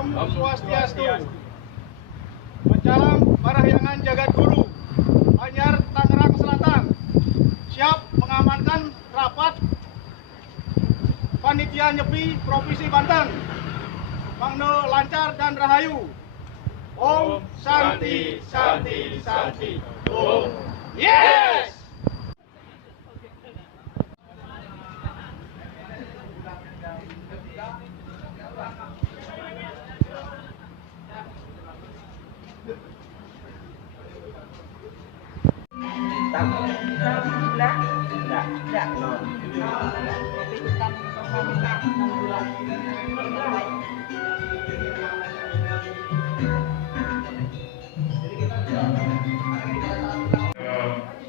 Om Swastiastu. Mencalang Parahyangan Jagat Guru, Anyar, Tangerang Selatan. Siap mengamankan rapat Panitia Nyepi Provinsi Banten. Mangno lancar dan rahayu. Om Santi Santi Santi. Om. Yes!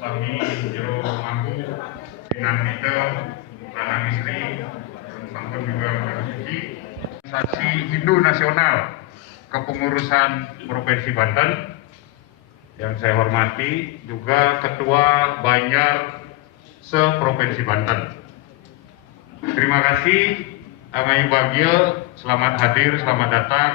Kami jero mampu dengan kita anak istri sampun juga bersuci organisasi Hindu Nasional Kepengurusan Provinsi Banten yang saya hormati, juga Ketua Banjar se-Provinsi Banten. Terima kasih Amai Bagio, selamat hadir, selamat datang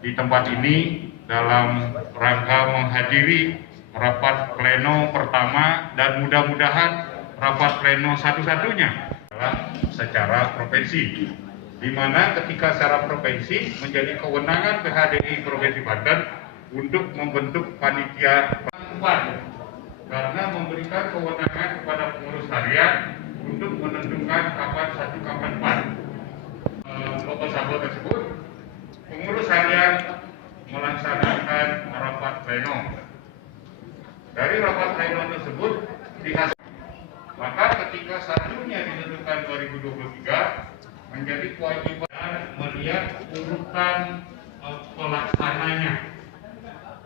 di tempat ini dalam rangka menghadiri rapat pleno pertama dan mudah-mudahan rapat pleno satu-satunya adalah secara provinsi, di mana ketika secara provinsi menjadi kewenangan PHDI Provinsi Banten untuk membentuk panitia karena memberikan kewenangan kepada pengurus harian untuk menentukan kapan satu kapan pan. Proposal tersebut pengurus harian melaksanakan rapat pleno. Dari rapat pleno tersebut dihasilkan, maka ketika satunya ditentukan 2023 menjadi kewajiban melihat urutan pelaksananya,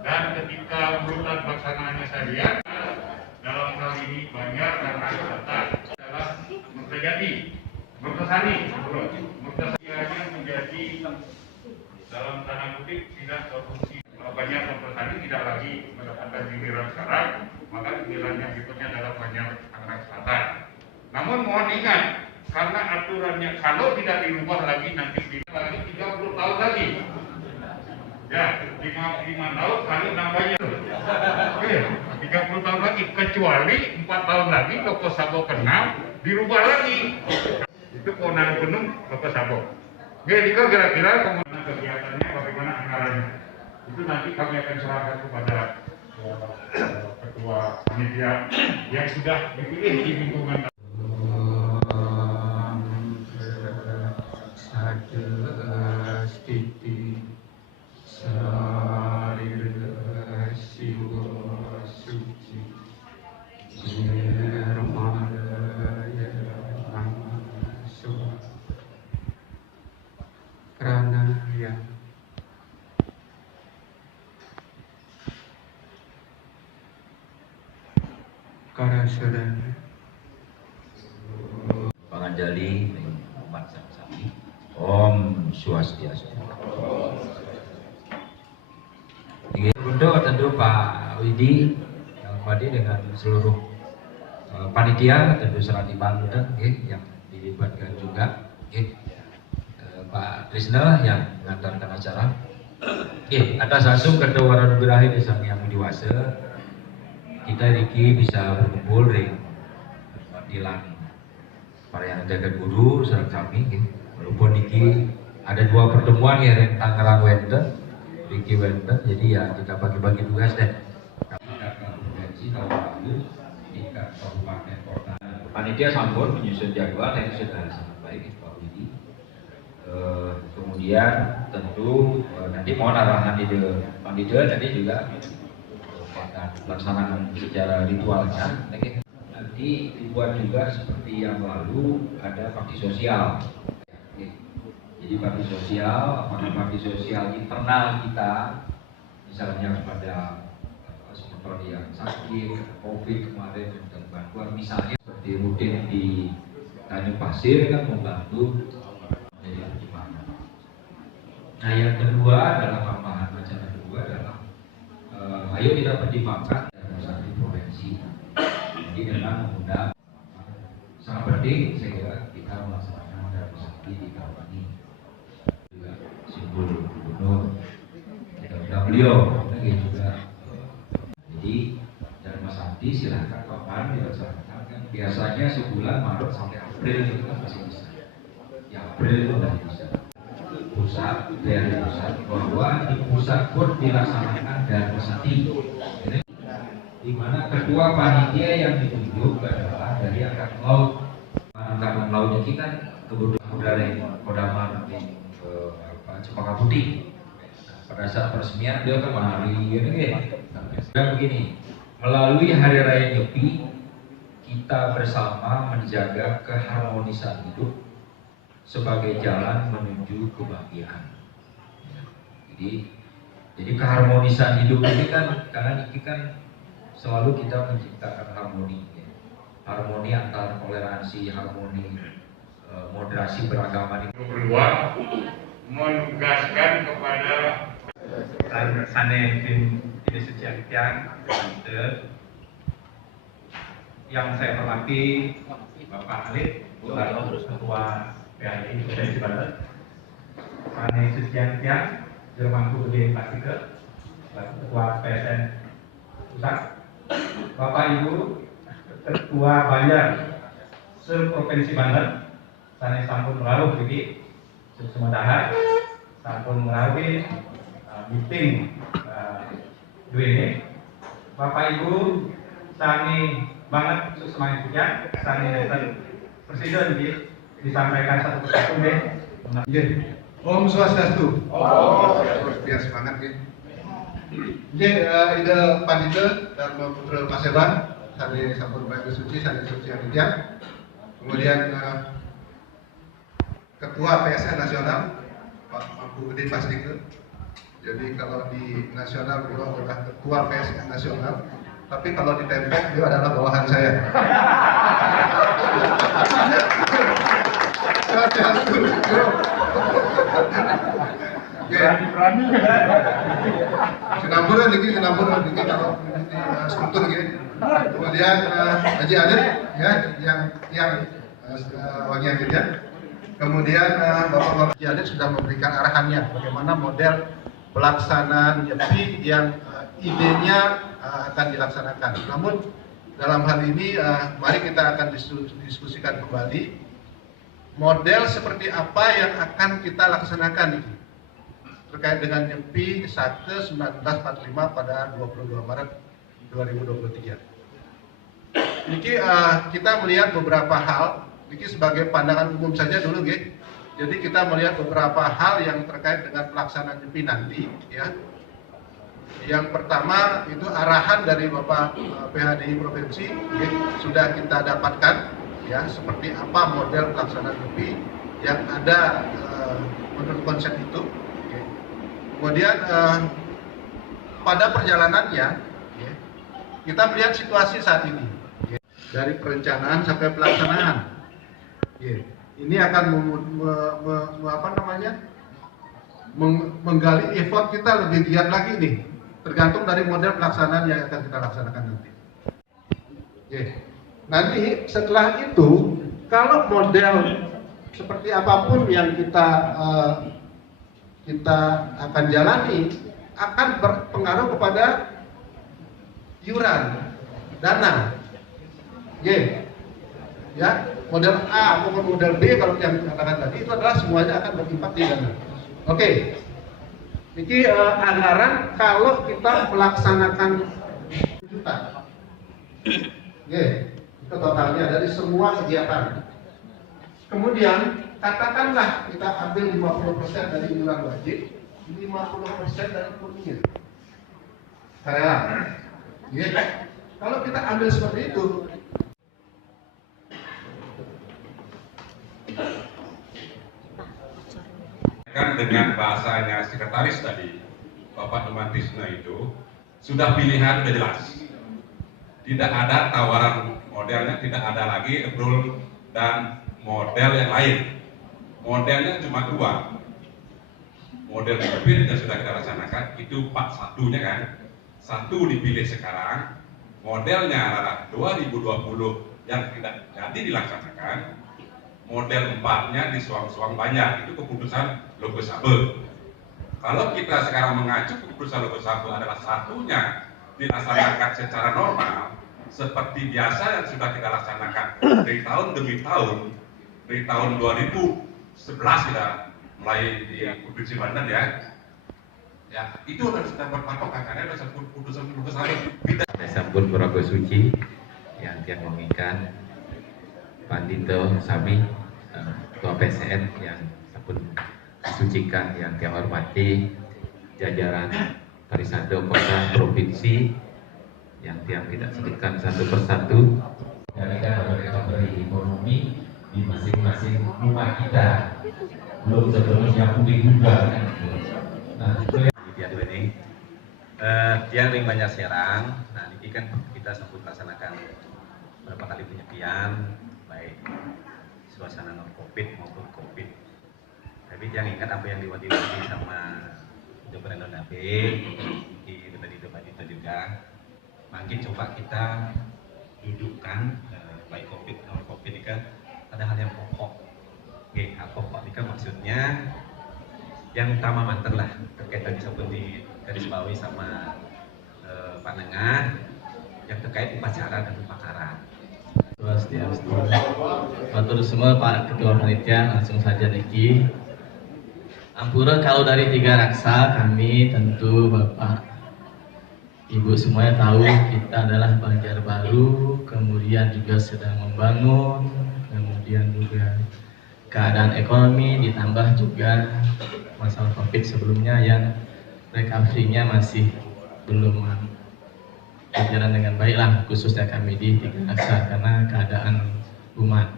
dan ketika urutan pelaksanaannya saya lihat dalam hal ini Banjar dan Selatan adalah terjadi Murtasani menjadi dalam tanda kutip tidak berfungsi. Banyak Murtasani tidak lagi mendapatkan giliran sekarang, maka giliran yang berikutnya adalah Banjar Tangerang Selatan. Namun mohon ingat, karena aturannya kalau tidak dirubah lagi nanti lagi 30 tahun lagi. Ya, 5 tahun kali nambahnya. Oke, 30 tahun lagi, kecuali 4 tahun lagi Loko Sabo ke-6 dirubah lagi. Itu kewenangan penuh Loko Sabo. Oke, Dika, kira-kira kegiatannya bagaimana anggarannya? Itu nanti kami akan serahkan kepada ketua panitia yang sudah dipilih di lingkungan. Panganjali umat Sami, Om Swastiastu. Untuk tentu Pak Widi yang hadir dengan seluruh panitia, tentu serati Banten yang dilibatkan juga, Pak Trisna yang mengantarkan acara, atas asum Ketua Waran Birahi Desa yang Diwase, kita Riki bisa berkumpul di Dilan Parahyangan Jagat Guru serta kami, walaupun Riki ada 2 pertemuan ya, yang Tangerang Wenten, Riki Wenten, jadi ya kita bagi-bagi tugas deh. Tingkat provinsi tahun lalu, tingkat kabupaten kota. Panitia sampun menyusun jadwal yang sudah sangat baik Pak Widi. Kemudian tentu nanti mohon arahan di panitia tadi juga pelaksanaan secara ritualnya. Nanti dibuat juga seperti yang lalu ada bakti sosial. Jadi bakti sosial, bakti sosial internal kita, misalnya kepada seperti yang sakit, COVID kemarin dan bantuan misalnya seperti rutin di Tanjung Pasir kan membantu menjadi pertimbangan. Nah yang kedua adalah tambahan wacana kedua adalah ayo kita pertimbangkan satu provinsi. Jadi dengan mengundang sangat penting saya kira kita melaksanakan organisasi di tahun ini juga simbol beliau juga. Jadi dari Mas Andi silahkan kapan dilaksanakan, kan biasanya sebulan Maret sampai April itu kan masih bisa. Ya April itu masih bisa. Pusat dari pusat bahwa di pusat pun dilaksanakan dan pusati. Di mana ketua panitia yang ditunjuk adalah dari Angkatan Laut. Angkatan Laut ini kan kebetulan dari Kodamar di Cempaka Putih. Pada saat peresmian dia kan menari ini dan begini, melalui Hari Raya Nyepi kita bersama menjaga keharmonisan hidup sebagai jalan menuju kebahagiaan. Jadi keharmonisan hidup ini kan, karena ini kan selalu kita menciptakan harmoni, ya. Harmoni antar toleransi, harmoni moderasi beragama ini. Kedua, menugaskan kepada Sane Tim Suci Tiang yang saya hormati Bapak Alif selaku Ketua PAI Provinsi Banten, Sane Suci Tiang Jermanku Gede Pasike selaku Ketua PSN Pusat, Bapak Ibu Ketua Banjar se-Provinsi Banten, Sane sampun merawuh jadi semedahar sampun merawuh meeting duene Bapak Ibu sani banget semangat juga sani presiden disampaikan satu persatu deh. Om Swastiastu. Biar semangat ya. Ide Pandita Dharma Putra Paseban, sani sampun baik suci, sani suci yang kemudian Ketua PSN Nasional Pak Mampu Gede Pasdike. Jadi kalau di nasional beliau adalah Ketua PSN Nasional, tapi kalau di Tempe beliau adalah bawahan saya. Berani. Sinamburan dikit kalau struktur gitu. Kemudian Haji Adit ya yang wagian kerja. Kemudian Bapak Haji Adit sudah memberikan arahannya bagaimana model pelaksanaan Nyepi yang idenya akan dilaksanakan. Namun dalam hal ini mari kita akan diskusikan kembali model seperti apa yang akan kita laksanakan ini terkait dengan Nyepi Sake 1945 pada 22 Maret 2023. Niki kita melihat beberapa hal, niki sebagai pandangan umum saja dulu, gitu. Jadi kita melihat beberapa hal yang terkait dengan pelaksanaan Nyepi nanti, ya. Yang pertama itu arahan dari Bapak PHDI Provinsi, ya, sudah kita dapatkan, ya, seperti apa model pelaksanaan Nyepi yang ada menurut konsep itu. Ya. Kemudian pada perjalanannya, ya, kita melihat situasi saat ini, ya, dari perencanaan sampai pelaksanaan. Ya. Ini akan menggali effort kita lebih giat lagi nih, tergantung dari model pelaksanaan yang akan kita laksanakan nanti. Oke. Nanti setelah itu, kalau model seperti apapun yang kita akan jalani, akan berpengaruh kepada iuran dana. Ya, model A maupun model B kalau yang dikatakan tadi itu adalah semuanya akan berimpak di dana. Oke. Ini anggaran kalau kita melaksanakan juta. Itu totalnya dari semua kegiatan. Kemudian katakanlah kita ambil 50% dari iuran wajib, 50% dari kurnia. Karyawan. Kalau kita ambil seperti itu, kan dengan bahasanya sekretaris tadi Bapak Iman Tisna itu sudah pilihan sudah jelas, tidak ada tawaran modelnya, tidak ada lagi rule dan model yang lain. Modelnya cuma dua, model Nyepi yang sudah kita laksanakan itu part satunya kan, satu dipilih sekarang, modelnya adalah 2020 yang tidak jadi dilaksanakan. Model 4-nya disuang-suang banyak, itu keputusan Logo Sabe. Kalau kita sekarang mengacu keputusan nomor 1 adalah satunya dilaksanakan secara normal seperti biasa yang sudah kita laksanakan dari tahun demi tahun, dari tahun 2011 kita mulai di Provinsi Banten ya. Ya, itu harus kita berpatokan karena ada satu putusan tidak. Sampun Puraga Suci yang tiang menginginkan Pandito Sami, Ketua PSN yang sampun disucikan yang tiang hormati jajaran Parisado Kota Provinsi yang tiang tidak sebutkan satu persatu. Mereka recovery ekonomi di masing-masing rumah kita belum sepenuhnya pulih juga. Nah, itu ini tiang ring banyak serang. Nah ini kan kita sempat melaksanakan beberapa kali penyepian baik suasana non covid maupun covid. Tapi tiang ingat apa yang diwati-wati sama Jawaban NAB di debat itu juga. Mungkin coba kita dudukkan baik covid non covid ini kan ada hal yang pokok. Oke, pokok ini kan maksudnya yang utama mantan lah terkait tadi sebelum di garis bawahi sama Pak Nengah yang terkait upacara dan pembakaran. Swastiastu. Matur semua Pak Ketua Panitia, langsung saja niki. Ampura kalau dari Tiga Raksa kami tentu Bapak Ibu semuanya tahu kita adalah Banjarbaru, kemudian juga sedang membangun, kemudian juga keadaan ekonomi ditambah juga masalah COVID sebelumnya yang recovery-nya masih belum berjalan dengan baik lah, khususnya kami di Tiga Raksa karena keadaan umat.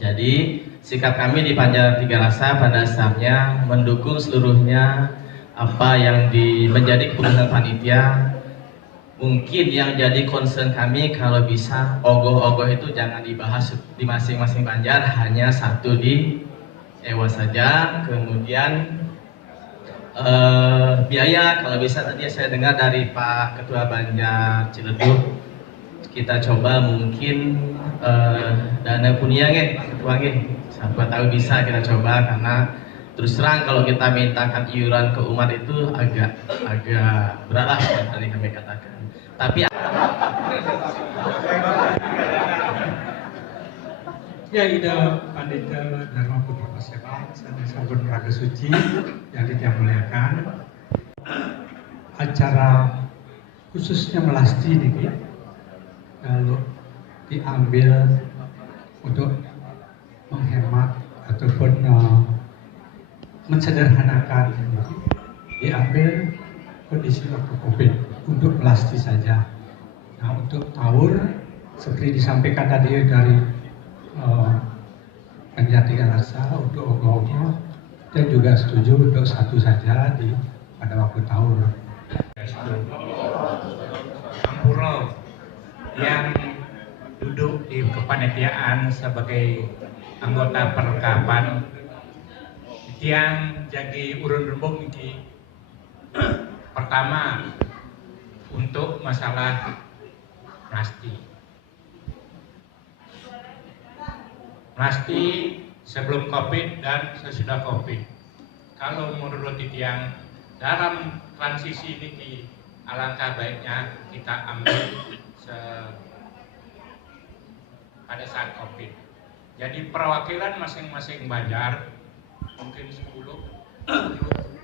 Jadi sikap kami di Panja Tiga Raksa pada dasarnya mendukung seluruhnya apa yang menjadi keputusan panitia. Mungkin yang jadi concern kami kalau bisa ogoh-ogoh itu jangan dibahas di masing-masing Banjar, hanya satu di Ewa saja. Kemudian biaya kalau bisa tadi saya dengar dari Pak Ketua Banjar Ciledug, kita coba mungkin dana punya Pak Ketua siapa tahu bisa kita coba, karena terus terang kalau kita mintakan iuran ke umat itu agak berat lah yang tadi kami katakan. Tapi ya ida Pandita Dharma Putra Paseban Sampun Puraga Suci yang kita muliakan, acara khususnya melasti ini kalau diambil untuk menghemat ataupun mensederhanakan, diambil kondisi waktu COVID untuk melasti saja. Nah untuk tawur seperti disampaikan tadi dari Panja Tiga Raksa untuk ogoh-ogoh, dan juga setuju untuk satu saja pada waktu tawur. Ampuro yang duduk di kepanitiaan sebagai anggota perlengkapan yang jadi urun rembung ini. Pertama untuk masalah Mlasti sebelum COVID dan sesudah COVID. Kalau menurut Tiang dalam transisi ini alangkah baiknya kita ambil pada saat COVID. Jadi perwakilan masing-masing Banjar mungkin 10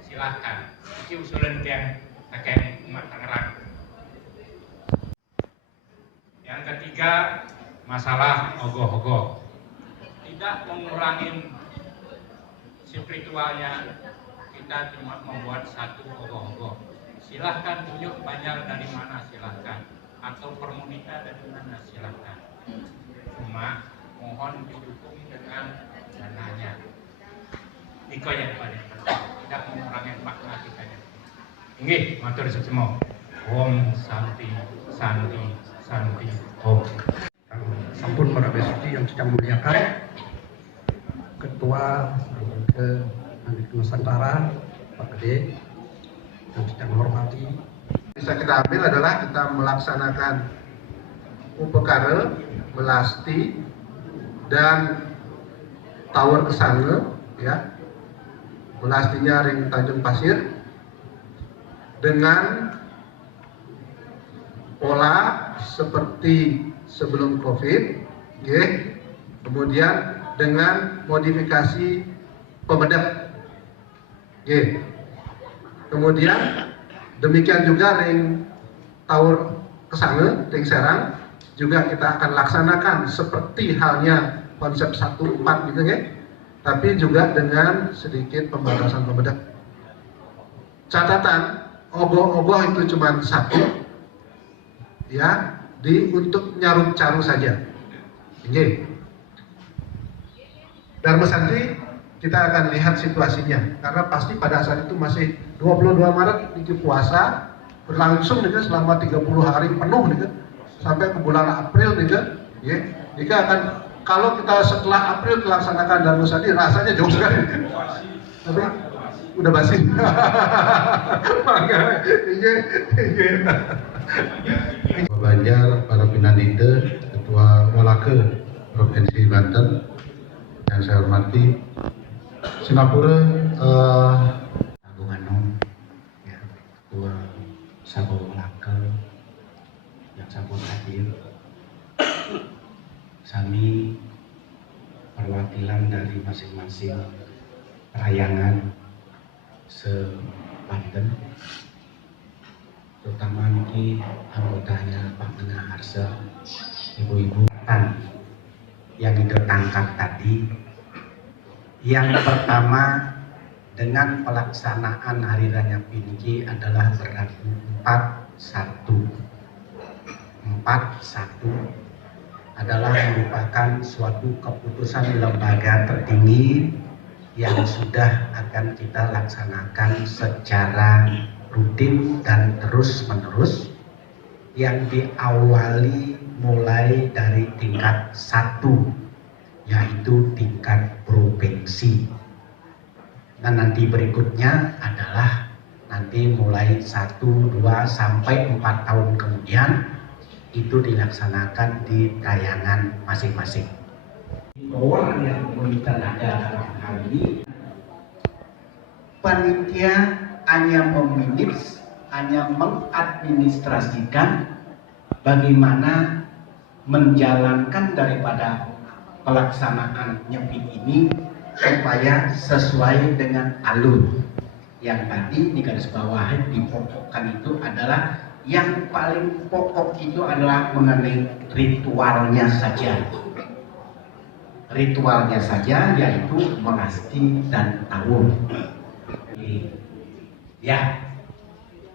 silahkan. Ini usulan Tiang Kakek Umat Tangerang. Yang ketiga masalah ogoh-ogoh. Tidak mengurangi spiritualnya, kita cuma membuat satu ogoh-ogoh. Silahkan tunjuk Banjar dari mana silahkan, atau Permunika dari mana silahkan. Cuma mohon didukung dengan dananya. Iko yang paling penting, tidak mengurangi makna kitanya. Nggih, matur semua. Om Santi, Santi, Santi, Om. Sampun Puraga Suci yang sedang muliakan, Ketua ke Nusantara Pak Gede yang sedang hormati. Bisa kita ambil adalah kita melaksanakan upekara, melasti, dan tower kesanga, ya. melastinya ring Tanjung Pasir dengan pola seperti sebelum COVID, kemudian dengan modifikasi pemedap, kemudian demikian juga ring Tower Kesanga, ring Serang juga kita akan laksanakan seperti halnya konsep 14 gitu tapi juga dengan sedikit pembatasan pemedap. Catatan, ogoh-ogoh itu cuma satu, ya, untuk nyaruk caru saja. Dharma Santri kita akan lihat situasinya, karena pasti pada saat itu masih 22 Maret ini puasa berlangsung selama 30 hari penuh sampai ke bulan April jika akan, kalau kita setelah April melaksanakan Dharma Santri rasanya jauh sekali, tapi udah basi. Banjar, para pinandite, Ketua Walake Provinsi Banten yang saya hormati, Singapura, Agung Anong, ya, Ketua Sabo Walake yang sampun hadir, kami perwakilan dari masing-masing rayangan se-Banten, terutama niki anggotanya Pak Mena Harsa, ibu-ibu yang ditangkap tadi. Yang pertama, dengan pelaksanaan Hari Raya Nyepi adalah berlaku 4/1 adalah merupakan suatu keputusan lembaga tertinggi yang sudah akan kita laksanakan secara rutin dan terus-menerus, yang diawali mulai dari tingkat 1, yaitu tingkat provinsi. Dan nanti berikutnya adalah nanti mulai 1, 2, sampai 4 tahun kemudian itu dilaksanakan di tayangan masing-masing. Orang yang kita ada hal ini, panitia hanya hanya mengadministrasikan bagaimana menjalankan daripada pelaksanaan Nyepi ini supaya sesuai dengan alur yang tadi digarisbawahi, dipokokkan itu adalah yang paling pokok itu adalah mengenai ritualnya saja. Ritualnya saja yaitu melasti dan tawur. Ya,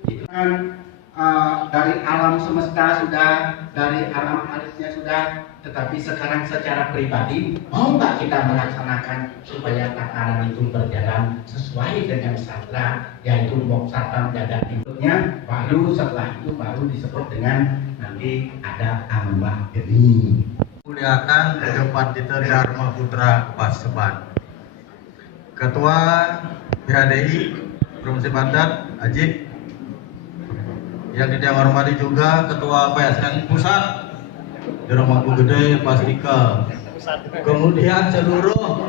itu kan dari alam semesta sudah, dari alam aritnya sudah, tetapi sekarang secara pribadi mau nggak kita melaksanakan supaya takaran itu berjalan sesuai dengan sastra, yaitu moksata jaga hidupnya, baru setelah itu baru disebut dengan nanti ada ambah geni. Muliakan Ketua Dharma Putra Paseban, Ketua PHDI Provinsi Banten Ajib, yang tidak hormati juga Ketua PSN Pusat di Romaku Gede Pastika, kemudian seluruh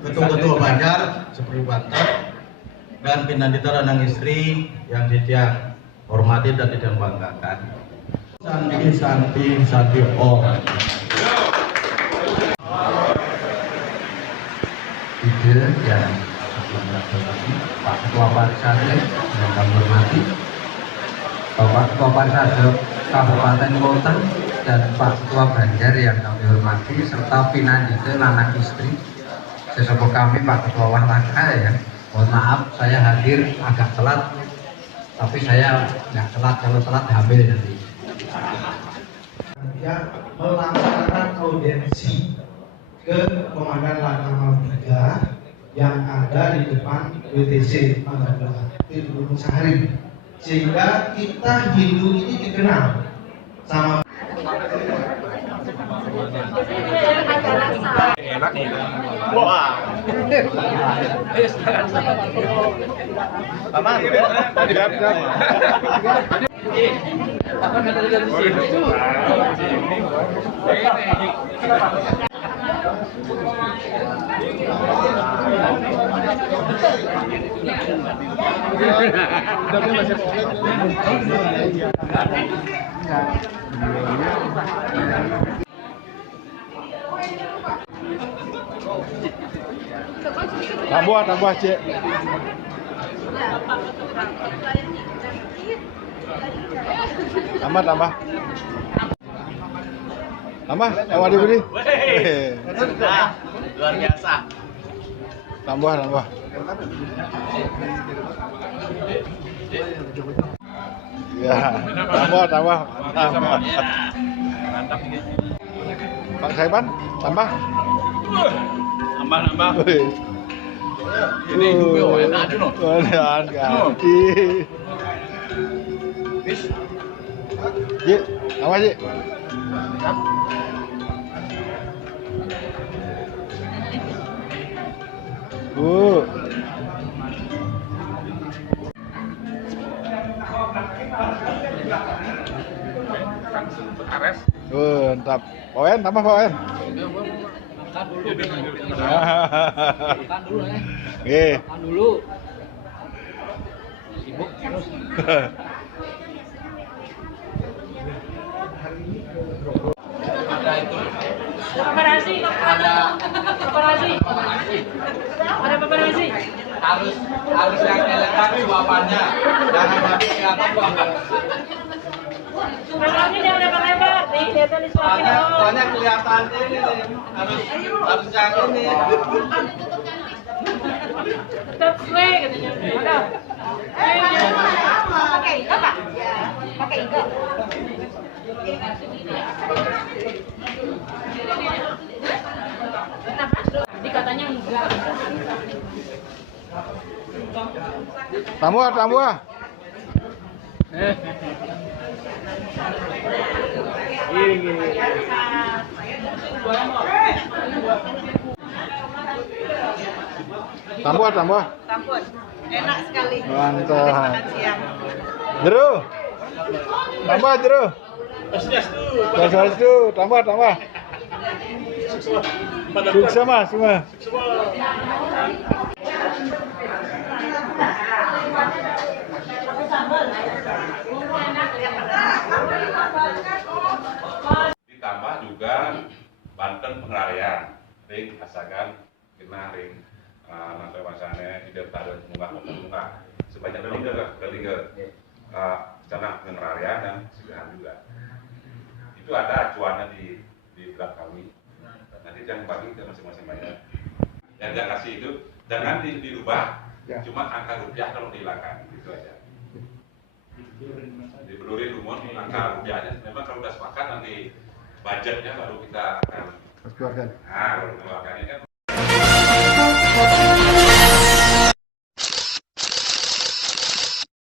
ketua-ketua Banjar seperti Banten dan pinandita lanang istri yang tidak hormati dan tidak banggakan. Santi orang. ide yang Pak Ketua Parisade yang kami hormati, Bapak Ketua Parisade Kabupaten Kota dan Pak Ketua Banjar yang kami hormati, serta pinandita lanang istri sesepuh kami Pak Ketua Walaka ya. Mohon maaf saya hadir agak telat, tapi saya nggak telat, kalau telat hamil nanti. Ya, melaksanakan audiensi ke Komandan Lantamal 3 yang ada di depan WTC Mangga di Gunung Sahari, sehingga kita Hindu ini dikenal sama enak nih. Wah. Paman, apa dari sini? Tambah cek. Tambah. Tambah diberi. Luar biasa. Tambah. Ya, tambah. Mantap ini. Bang Saiban, tambah. Nambah. Ini juga enak tuh. Enak ganti. Ji, apa Ji? Mantap. Pawen, tambah Pawen. Makan dulu ya. Oke. Makan dulu. Sibuk terus. Ada itu. Paparazzi. Ada paparazzi. Harus yang elegan jawabannya. Jangan nanti kelihatan banget. Ini dia udah lebar. Nih, lihat di suapin. Soalnya kelihatan ini nih. Harus yang ini. Tetap gue katanya. Ada. Pakai iga Pak? Ya, pakai iga. Kenapa? Dikatanya enggak. Tambah. Tambah. Sampun. Enak sekali. Mantap. Makan siang. Jeru. Tambah jeru. Swastiastu. Tambah. Sukses Mas semua. Ditambah juga Banten Penglarian, ring asagan kena ring nanti masanya tidak taruh munggah sebanyak ketiga sana penglarian dan segahan juga. Itu ada acuannya di draft kami. Nanti jangan bagi ke masing-masing banyak. Yang dia kasih itu jangan dirubah, cuma angka rupiah kalau dihilangkan gitu aja. Dibelurin rumus angka rupiahnya. Memang kalau udah sepakat nanti budgetnya baru kita akan keluarkan. Nah, baru keluarkan ini kan.